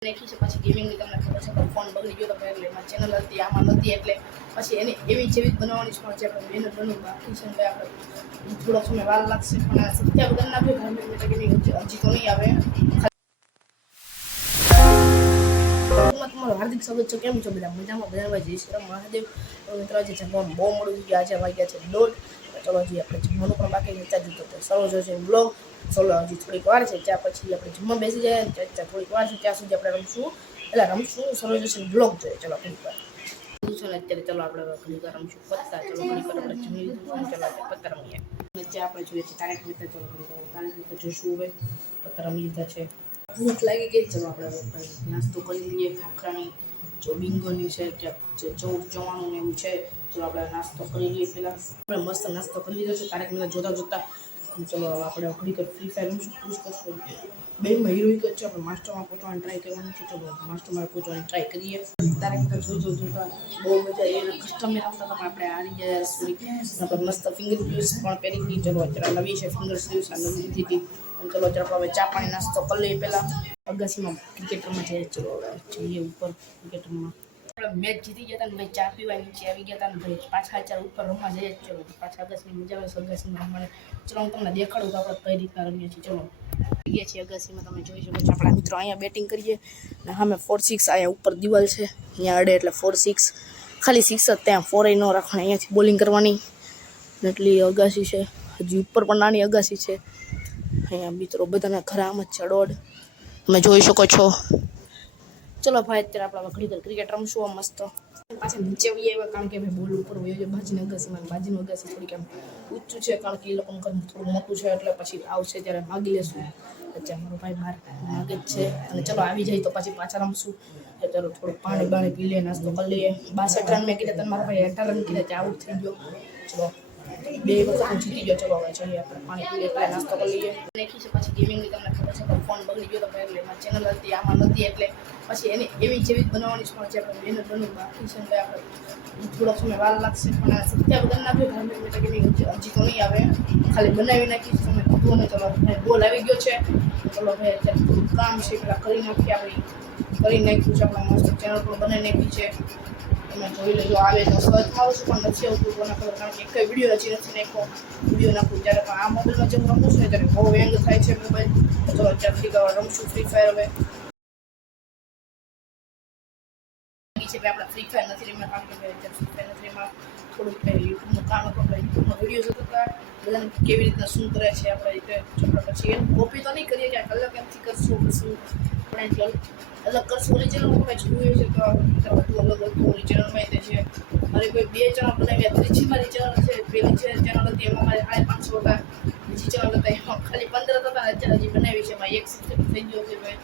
નાખી છે પછી ગેમિંગની તમને ખબર છે ફોન બગડી ગયો તો એટલે એમાં ચેનલ હતી આમાં નથી એટલે પછી એને એવી જેવી બનાવવાની છે જે આપણે મહેનત બનવું બાકી છે એટલે આપણે થોડોક સમય વાર લાગશે પણ આ સત્યા વગર ના ગેમિંગ હજી તો નહીં આવે. તમારું હાર્દિક સ્વાગત છે. કેમ છો બધા? મજામાં? બધા જય શ્રી રામ મહાદેવ. મિત્રો આજે જમવામાં બહુ મોડું થઈ ગયું. આજે વાગ્યા છે 1:30. ચલો હજી આપણે જમવાનું પણ બાકી વિચારી દીધો તો સરસ જોશે બ્લોગ. ચલો હજી થોડીક વાર છે ત્યાં પછી આપણે જમવા બેસી જાય ને ત્યાં થોડીક વાર છે ત્યાં સુધી આપણે રમશું સરસ જોશે બ્લોગ જોઈએ. ચલો થોડીક વાર અત્યારે ચલો આપણે ઘણી વાર રમશું પત્તા. ચલો ઘણી વાર આપણે જમી લીધું ચલો પત્તા રમીએ. ત્યાં આપણે જોઈએ છે તારક મહેતા. ચલો તારક મહેતા જોશું હવે પત્તા રમી લીધા છે. ભૂખ લાગી ગઈ. ચલો આપણે નાસ્તો કરી લઈએ. ખાખરાની જો બિંગોની છે ક્યાંક 94 એવું છે. ચલો આપણે નાસ્તો કરી લઈએ. પહેલાં આપણે મસ્ત નાસ્તો કરી લીધો છે તારક મહેતા જોતા. ચલો આપણે ઘડી કર ફ્રી ફાયર રમશું. પૂછ કરશું બેમાં હિરોઈક જ છે. આપણે માસ્ટરમાં પહોંચવાની ટ્રાય કરવાની છે. ચલો માસ્ટરમાં પહોંચવાની ટ્રાય કરીએ. તારક મહેતા જોતા બહુ મજા આવી. કસ્ટમ રમતા તો આપણે હારી ગયા. આપણે મસ્ત ફિંગર સ્લીવ્સ પણ પહેરી ગઈ. ચલો અત્યારે નવી છે ફિંગર સ્લીવ્સ આ નવી લીધી હતી. ચલો અત્યારે હવે ચા પાણી નાસ્તો કરી લઈએ. પહેલાં અગાસીમાં ક્રિકેટ રમવા જઈએ. ચલો જઈએ ઉપર ક્રિકેટ રમવા. આપણે મેચ જીતી ગયા હતા ને ભાઈ ચા પીવા નીચે આવી ગયા હતા ને ભાઈ પાછા અત્યારે ઉપર રમવા જઈએ. ચલો પાછા અગાસીની મજા આવે છે અગાસીમાં રમવાને. ચલો હું તમને દેખાડું કે આપણે કઈ રીતના રમીએ છીએ. ચલો ગયા છીએ અગાસીમાં તમે જોઈ શકો છો. આપણા મિત્રો અહીંયા બેટિંગ કરીએ ને સામે 4-6 અહીંયા ઉપર દિવાલ છે અહીંયા અડે એટલે 4-6 ખાલી 6 જ ત્યાં 4 ન રાખવાની. અહીંયાથી બોલિંગ કરવાની એટલી અગાસી છે. હજી ઉપર પણ નાની અગાસી છે. અહીંયા મિત્રો બધાના ઘર આમ જ છે અડોડ તમે જોઈ શકો છો. ચલો ભાઈ અત્યારે આપણે ઘડી ક્રિકેટ રમશું મસ્ત. પાછા નીચે વહી આવ્યા કારણ કે ભાઈ બોલ ઉપર વહી જાય બાજીની અગાસીમાં. બાજીનું અગાસી થોડીક આમ ઊંચું છે કારણ કે એ લોકોનું ઘર થોડું મોટું છે એટલે પછી આવશે ત્યારે માગી લેશું. અત્યારે મારો ભાઈ બહાર માગે જ છે અને ચલો આવી જાય તો પછી પાછા રમશું. ચલો થોડુંક પાણી પી લઈએ નાસ્તો કરી લઈએ. 62 રન મેં કીધા તને મારા ભાઈ 18 રન કીધા ત્યાં આઉટ થઈ ગયો. ચલો 2 વખત હું જીતી ગયો. ચલો હવે જોઈએ આપણે પાણી પી લઈએ નાસ્તો કરી લઈએ. નાખી છે પછી ગેમિંગની તમને ખબર છે ફોન બગડી ગયો તો એટલે એમાં ચેનલ હતી આમાં નથી એટલે પછી એને એવી જેવી બનાવવાની છે જે આપણે મહેનત બનવું બાકી છે એટલે આપણે થોડોક સમય વાર લાગશે પણ આ સત્યા વગર ના ગેમિંગ હજી તો નહીં આવે. ખાલી બનાવી નાખીશ તમે કીધું ને. ચલો ભાઈ બોલ આવી ગયો છે. ચલો ભાઈ અત્યારે થોડું કામ છે પેલા કરી નાખીએ. આપણી કરી નાખ્યું છે આપણે મસ્ત ચેનલ પણ બનાવી નાખી છે. તમે જોઈ લેજો આવે તો સર્ચ થાવ છું પણ નથી આવતું કોના ખબર કારણ કે એક વિડીયો હજી નથી નાખ્યો. વિડીયો નાખું ત્યારે પણ આ મોબાઈલમાં જેમ રમું છું ને ત્યારે બહુ હેંગ થાય છે મોબાઈલ. ચલો અત્યારથી રમશું ફ્રી ફાયર. હવે આપણે ફ્રી ફાયર નથી રમ્યા કારણ કે ફ્રી ફાયર નથી રમ્યા. થોડુંક યુટ્યુબનું કામ હતું આપણે યુટ્યુબમાં વિડીયો જોતા હતા બધાને કેવી રીતના શું કરે છે આપણે રીતે પછી એનું કોપી તો નહીં કરીએ કે અલગ એમથી કરશું શું આપણે અલગ કરશું. ઓલી ચેનલમાં મેં જોયું છે તો બધું અલગ હતું. ઓલી ચેનલમાં તે છે મારે કોઈ 2 ચેનલ બનાવ્યા. ત્રીજી મારી ચેનલ છે પહેલી ચેનલ હતી એમાં મારે 550 હતા. બીજી ચેનલ હતા એમાં ખાલી 15 હતા. અત્યારે હજી બનાવી છે એમાં 1 સબસ્ક્રાઈબ થઈ ગયો છે ભાઈ.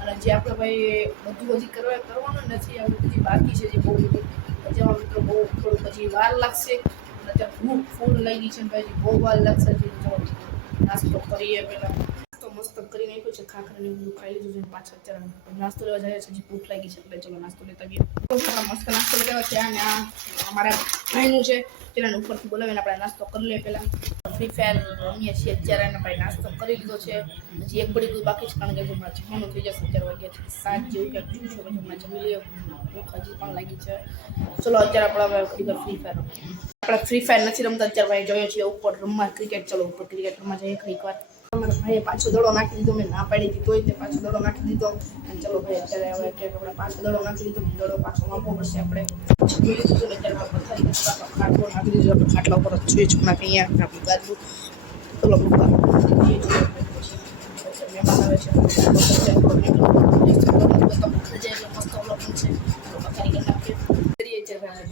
અને જે આપણે ભાઈ બધું હજી કરવાનું નથી. આપણે બધી બાકી છે જે બહુ બધું જેમાં મિત્રો બહુ થોડુંક હજી વાર લાગશે. અત્યારે ભૂખ ફૂલ લાગી છે ભાઈ બહુ વાર લાગશે. નાસ્તો કરીએ પહેલાં નાસ્તો મસ્ત કરી નાખ્યો છે. ખાખરાને બધું ખાઈ લીધું છે. પાછા અત્યારે નાસ્તો લેવા જાય છે. હજી ભૂખ લાગી છે એટલે ચલો નાસ્તો લેતા ગયો. મસ્ત નાસ્તો લેવા ત્યાં ને આ અમારા ભાઈનું છે પેલાને ઉપરથી બોલાવીને આપણે નાસ્તો કરી લઈએ. પહેલાં ફ્રી ફાયર રમીએ છીએ અત્યારે એને ભાઈ નાસ્તો કરી લીધો છે. હજી એક બડી કોઈ બાકી છે કારણ કે હમણાં જમવાનું થઈ જશે. 4 વાગ્યા છે 7 જેવું ક્યાંક જોયું છે પછી હમણાં જમી લઈએ. ભૂખ હજી પણ લાગી છે. ચલો અત્યારે આપણે ઘડી ફ્રી ફાયર આપણે ફ્રી ફાયર નથી રમતા. અત્યારે ભાઈ જોઈએ છીએ ઉપર રમવા ક્રિકેટ. ચલો ઉપર ક્રિકેટ રમવા જઈએ ઘડીક વાર. અમારા ભાઈએ પાછો દડો નાખી દીધો. મેં ના પાડી હતી તોય તે પાછો દડો નાખી દીધો. અને ચલો ભાઈ અત્યારે હવે આપણે પાછો દડો નાખી દીધો. દડો પાછો નાખવો પડશે આપણે. જોઈ લીધું અત્યારે પથારી ખાટલો નાખી દીધો. આપણે ખાટલા ઉપર જ જોઈએ છું નાખી અહીંયા આપણું ગાદલું. ચલો મહેમાન આવે છે મસ્ત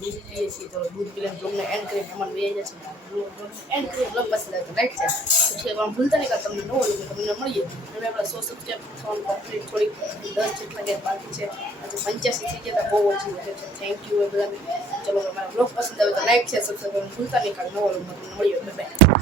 દૂધ પીએ છીએ. તો દૂધ પીને બ્લોગને એન્ડ કરી મહેમાન વહી જાય છે. એન્ડ કરી બ્લોગ પસંદ આવે તો લાઈક છે પછી ભૂલતા નહીં કે તમને ન હોય તો તમને મળીએ. હવે આપણે 100 સબસ્ક્રાઈબ થવાનું કમ્પ્લીટ થોડીક 10 જેટલા ગયા બાકી છે. આજે 85 થઈ ગયા બહુ ઓછી છે. થેન્ક યુ એ બધાને. ચલો મારા બ્લોગ પસંદ આવે તો લાઈક છે સબસ્ક્રાઈબ કરવાનું ભૂલતા નહીં. કાલે નવો તમને મળીએ. બાય.